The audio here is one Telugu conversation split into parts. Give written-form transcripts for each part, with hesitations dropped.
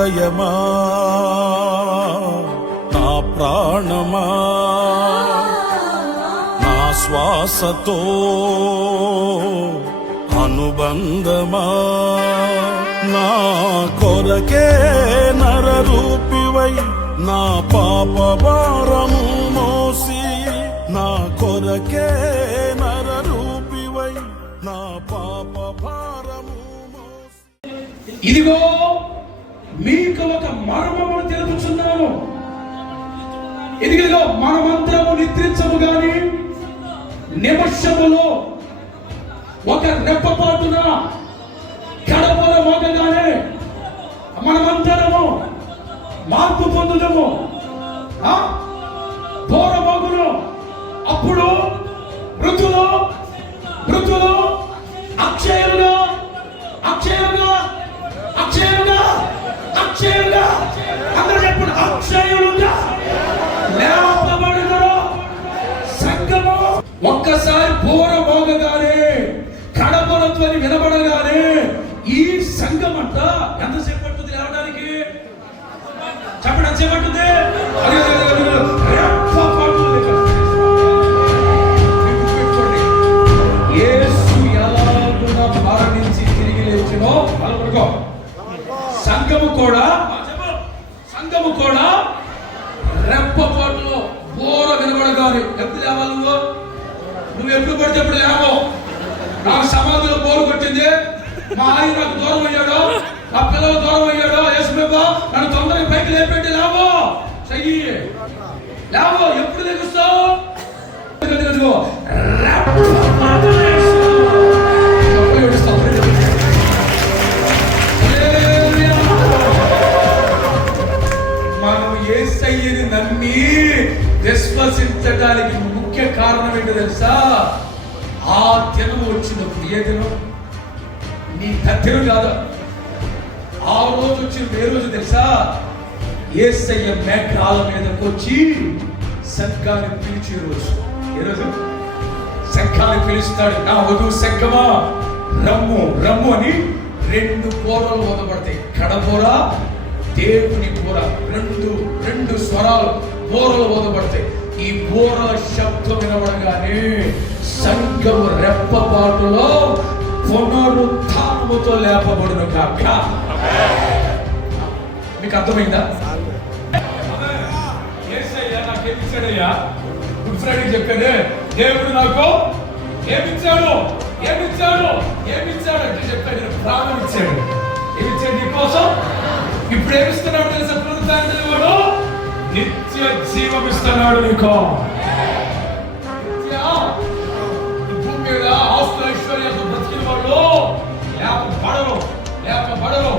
హృదయమా నా ప్రాణమా నా శ్వాసతో అనుబంధమా నా కొరకే నరరూపివై నా పాప భారము మోసి నా కొరకే నరరూపివై నా పాప భారము మోసి. ఇదిగో మీకు ఒక మర్మమును తెలుపుచున్నాను. ఇదిగో మనమంతరము నిద్రించము గాని నిమిషములో ఒక రెప్పపాటున గడపల మోగగానే మనమంతరము మార్పు పొందుదము. బోర మోగును. అప్పుడు మృతులు అక్షయులుగా అక్షయులుగా అక్షయులుగా అక్షయులుగా అందరూ చెప్పండి, అక్షయులుగా లేపబడుదురు. సంఘము ఒక్కసారి బోర మోగగానే కడపలతో వినబడగానే ఈ సంఘం అంట ఎంతసేపు పడుతుంది లేవడానికి? చెప్పండి, ఎంతసేపు పడుతుంది? యేసు ఎలాగున మరణించి తిరిగి లేచినో పలుకో. సంఘము కూడా రెప్పపాటులో బోర వినబడగానే ఎంత లేవాలి? నువ్వు ఎప్పుడు పడితే ఎప్పుడు లేవో. నాకు సమాధిలో బోరు కొట్టింది, మా ఆయన నాకు దూరం అయ్యాడు, నా పిల్లలు దూరం అయ్యాడు, యేసుప్రభు నన్ను తొందరగా పైకి లేపెట్టి లేవో. చెయ్యి లేవో. ఎప్పుడు లెగుస్తావు? మనం యేసయ్యని నమ్మి విశ్వసించడానికి ముఖ్య కారణం ఏంటో తెలుసా? ఆ దినం వచ్చినప్పుడు, ఏ దినం? నీ తథ్యం కాదు. ఆ రోజు వచ్చిన ఏ రోజు తెలుసా? యేసయ్య మేఘాల మీదకి వచ్చి సంఘాన్ని పిలిచే రోజు. ఏ రోజు? సంఘాన్ని పిలుస్తాడు. నా వధువు సంఘమా రమ్ము రమ్ము అని 2 బోరలు వదబడతాయి. కడబోర, దేవుని బోర. రెండు స్వరాలు బోరలు వదబడతాయి. ఈ బోర శబ్దం వినబడగానే సంఘము రెప్పపాటులో పునరుత్థానముతో లేపబడును కాక. మీకు అర్థమైందా? యేసయ్య నాకేమిచ్చాడయ్యా? గుడ్ ఫ్రైడే చెప్పాడే, దేవుడు నాకు ఏమిచ్చాడు అంటే చెప్పాడు, ప్రాణం ఇచ్చాడు. ఏమిచ్చాడు నీ కోసం? ఇప్పుడు ఏమిస్తున్నాడు తెలుసా? పునరుత్థానుడు నిత్య జీవం ఇస్తున్నాడు నీకు. భూమి మీద ఆస్తుల ఐశ్వర్యాలతో బ్రతికిన వాళ్ళు లేపబడరు.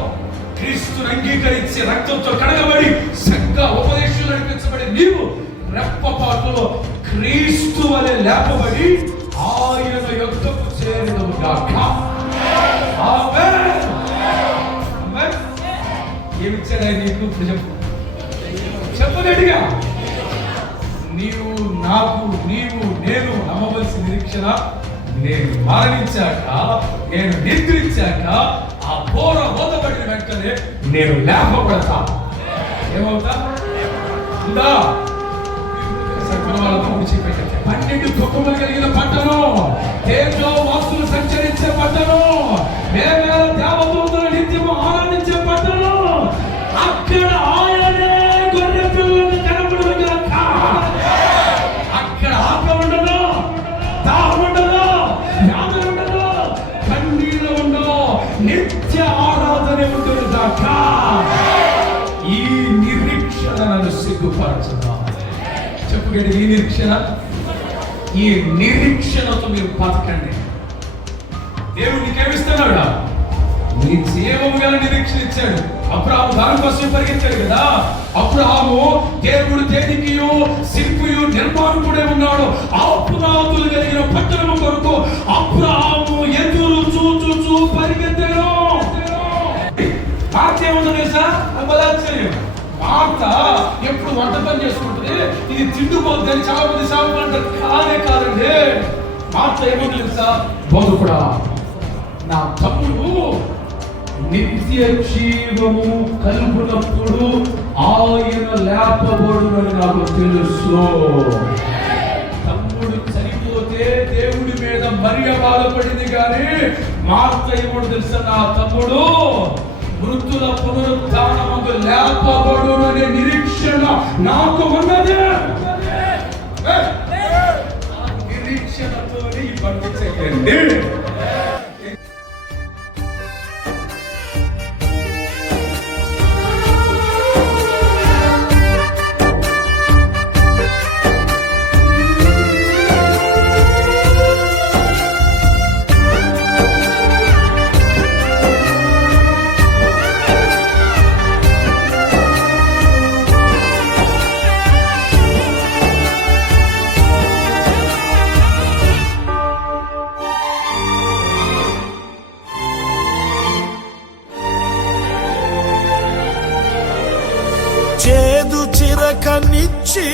క్రీస్తుని అంగీకరించి రక్తంతో కడగబడి సంఘ ఉపదేశం నడిపించబడి నీవు రెప్పపాటులో క్రీస్తు వలె లేపబడి ఆయన యొక్కకు చేరినవుగాక. ఆమేన్. ఏమిచ్చాడు ఆయన నీకు? చెప్పలేడుగా. నీవు నేను నమ్మవలసిన నిరీక్షణ, నేను మరణించాక, నేను నిద్రించాక, ఆ బోర మోతబడిన వెంటనే నేను లేపబడతా. ఏమవుతా? 12 కుటుంబాలు కలిగిన పట్టణం, దేంట్లో వాస్తులు సంచరించే పట్టణం, వేవేల దేవదూతలు నిత్యము ఆరాధించే పట్టణం. అక్కడ ఆయనే గొర్రె పిల్లలు కనబడుగాక. అక్కడ ఆకలి ఉండదు, దాహం ఉండదు, వ్యాధులు ఉండదు, కన్నీళ్ళు ఉండవు, నిత్య ఆరాధన ఉంటుంది గాక. ఈ నిరీక్షణ నన్ను సిగ్గుపరచదా? చెప్పుకోండి, ఈ నిరీక్షణతో మీరు బతకండి. దేవుడు నీకేమిస్తున్నాడు? నీ జీవము గల నిరీక్షణ ఇచ్చాడు. అబ్రాహాము దాని కోసం పరిగెత్తాడు కదా. అబ్రాహాము దేవుడు దేనికియో శిల్పియు నిర్మాణకుడే ఉన్నాడు. ఆ పునాదులు కలిగిన పట్టణము కొరకు అబ్రాహాము ఎదురు చూచు పరిగెత్తాడు. ఏముందో తెలుసా? మార్త ఎప్పుడు వంట పని చేసుకుంటుంది, ఇది తిండిపోద్దని చాలా మంది సాగు అంటారు. కాదండి. మార్త ఏమో తెలుసా? బోధకుడా, నా తమ్ముడు నిత్య జీవము కలుపునప్పుడు ఆయన లేపబడునని నాకు తెలుసు. తమ్ముడు చనిపోతే దేవుడి మీద మరియ బాధపడింది, కానీ మార్త ఏమో తెలుసా, నా తమ్ముడు మృతుల పునరుద్ధానమందు లేపబడుననే నిరీక్షణ నాకు ఉన్నది. నిరీక్షణతో ఈ పని చేయండి. చేదు చిరకనిచ్చి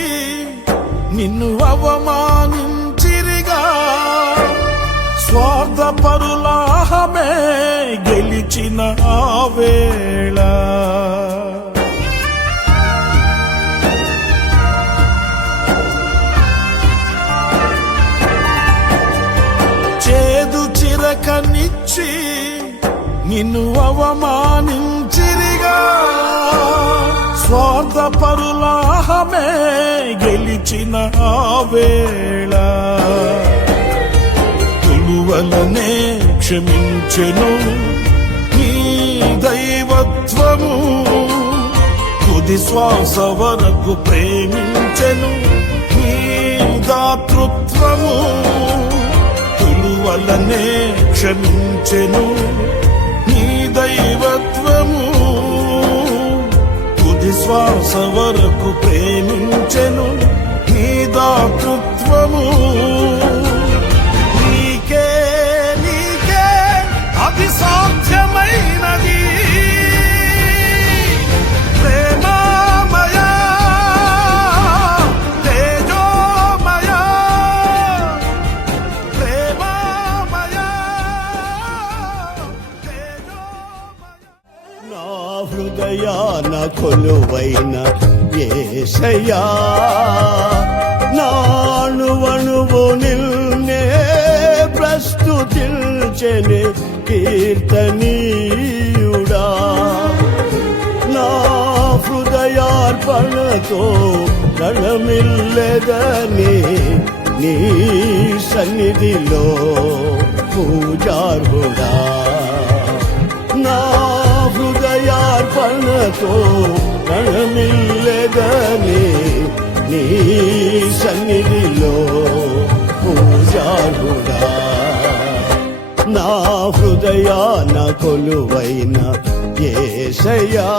నిన్ను అవమానించిరిగా, స్వార్థపరులాహమే గెలిచిన ఆ వేళ. చేదు చిరకనిచ్చి నిన్ను అవమానించిరిగా, స్వార్థపరులాహమే గెలిచిన ఆ వేళ. తులువలనే క్షమించెను నీ దైవత్వము, తుది శ్వాస వరకు ప్రేమించెను నీ దాతృత్వము. తులువలనే క్షమించెను నీ దైవత్వము, శ్వాస వరకు ప్రేమించెను నీ దాతృత్వము. నీకే నీకే అది సాధ్యమైనది ప్రేమమయా, తేజోమయా, ప్రేమమయా, తేజోమయా. నా హృదయాన కొలువైన యేసయ్యా, నాణువణువు నిన్నే ప్రస్తుతించెని కీర్తనీయుడా. నా హృదయార్పణతో రణమిల్లెదని నీ సన్నిధిలో పూజార్హుడా. నా హృదయార్పణతో రణమిల్లెదని నీ సన్నిధిలో పూజార్హుడా. నా హృదయాన కొలువైన యేసయ్యా.